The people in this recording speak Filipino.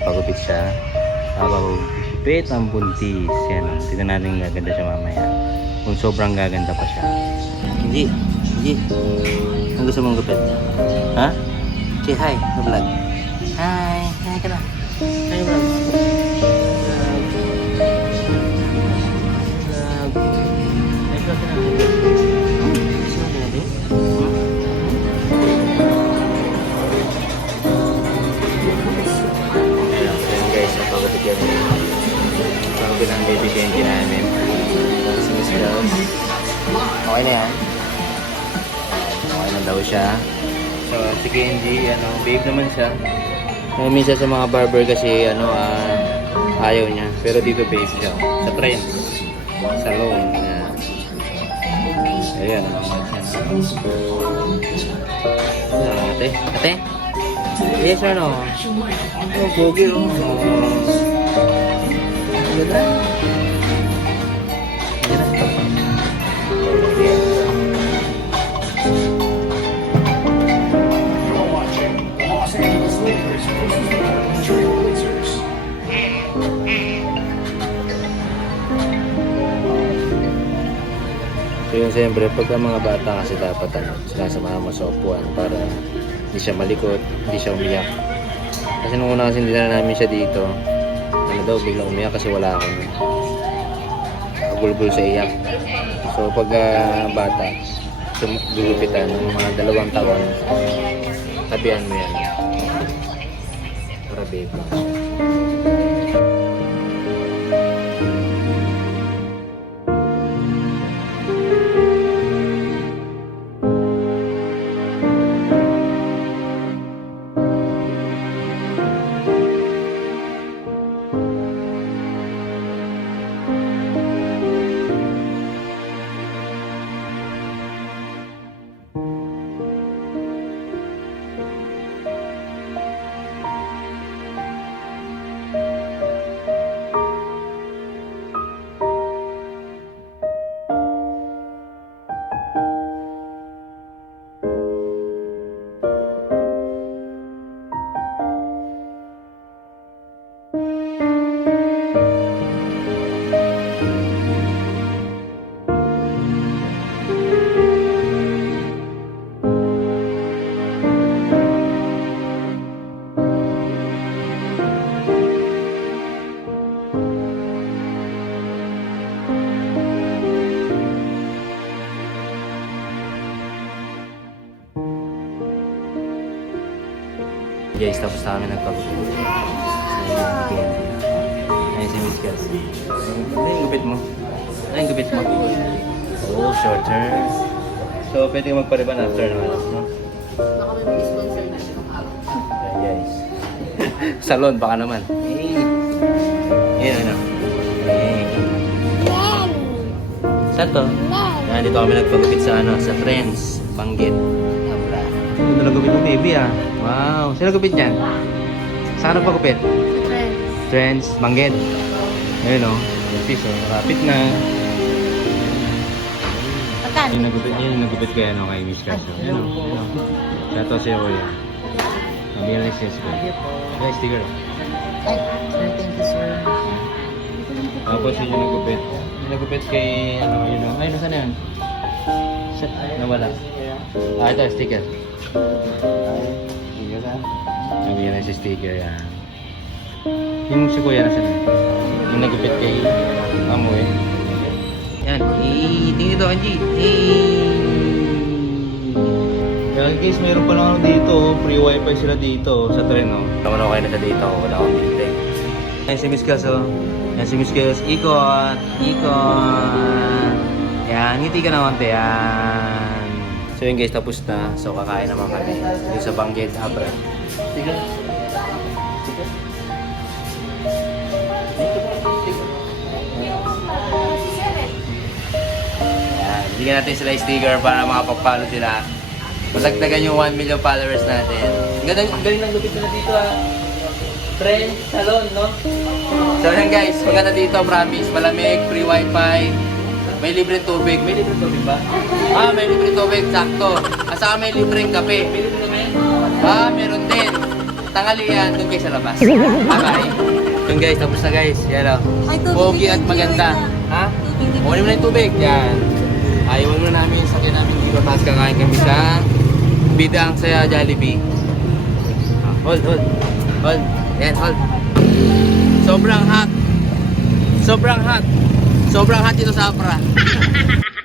magpapagupit siya. Papagupit ang buntis. Yan o. Tignan natin gaganda siya mamaya. Kung sobrang gaganda pa siya. Hindi. Hindi. Ang gusto mong gupit? Ha? Say hi sa vlog. Hi. Napagapit ang baby candy namin. Si Miss Girls. Okay na yan. Okay na daw siya. So, si Candy, ano, babe naman siya. Uh, minsan sa mga barber kasi, ano, ah, ayaw niya. Pero dito babe siya. Sa trend. Salon. Ayan. Ayan. Ah, ate? Ate? Yes or no? Oh, pogi oh. Portland Trail Blazers. So yun siyempre, pagka mga bata kasi dapat ano, sinasamahan mo sa upuan para hindi siya malikot, hindi siya umiyak. Kasi nung una kasi dinala namin siya dito, ano daw, biglang umiyak kasi wala akong bulbul sa iyak. So pag ah, bata, gugupitan ng mga dalawang taon, tabihan mo yan. Para baby. Guys, tapos na kami nagpagupit. Ayun si Miss Kels. Ano yung gupit mo? Ano yung gupit mo? Oh, shorter. So, pwede ka magpariban after naman, no? Baka may na siya. Ayan, guys. Salon, baka naman. Hey. Yan, ano? Hey. Saan to? Yan, dito kami nagpagupit sa ano, sa Trends, Banggit. Abra. Ito nagupit mo, baby ah. Wow. Sino nagupit yan? Saan nagpagupit? Sa trend. Trends, Banggit. Ayun o. Yung piso. Rapid na. Pagkano? Yung nagupit niya, yung nagupit kay ano, kay Miss Caso. Ayun o. Ayun o. Shout out sa'yo, kuya. Sabi na next ko. Guys, sticker. Ay, thank you, sir. Tapos yun yung nagupit. Yung nagupit kay, ano, yun o. Ay, nasaan na yan? Shit, nawala. Ah, ito, sticker. Sticker ha? Sabi na si sticker yan. Yung si kuya na? Yung nagupit kay Amoy. Yan, i-tingin ito, Angie. Kaya guys, meron pa lang dito, free wifi sila dito sa tren, no? Tama na kayo na dito, wala akong dito eh. Yan si Miss Gas, oh. Yan si Miss Gas, ikot, ikot. Yan, ngiti ka na konti, yan. So yun guys, tapos na. So kakain naman kami dito sa Banggit, Abra. Sige. Sige. Yan, bigyan natin sila sticker para makapag-follow sila. Masagdagan yung 1 million followers natin. Galing, galing ng lupit nila dito ah. Friend, salon, no? So yan guys, maganda dito, promise. Malamig, free wifi. May libreng tubig. May libreng tubig ba? Ah, may libreng tubig, sakto. Asa may libreng kape. May libreng kape? Ah, meron din. tanghalian, doon kayo sa labas. Bye-bye. Yun guys, tapos na guys. Yan o. Tubig Pogi at maganda. Ha? Kunin mo na yung tubig. Yan. Ayaw mo na namin sakyan namin dito. Tapos kakain kami sa bidang sa Jollibee. Ah, hold, hold. Hold. Yan, hold. Sobrang hot. Sobrang hot. Sobrang hot dito sa Afra.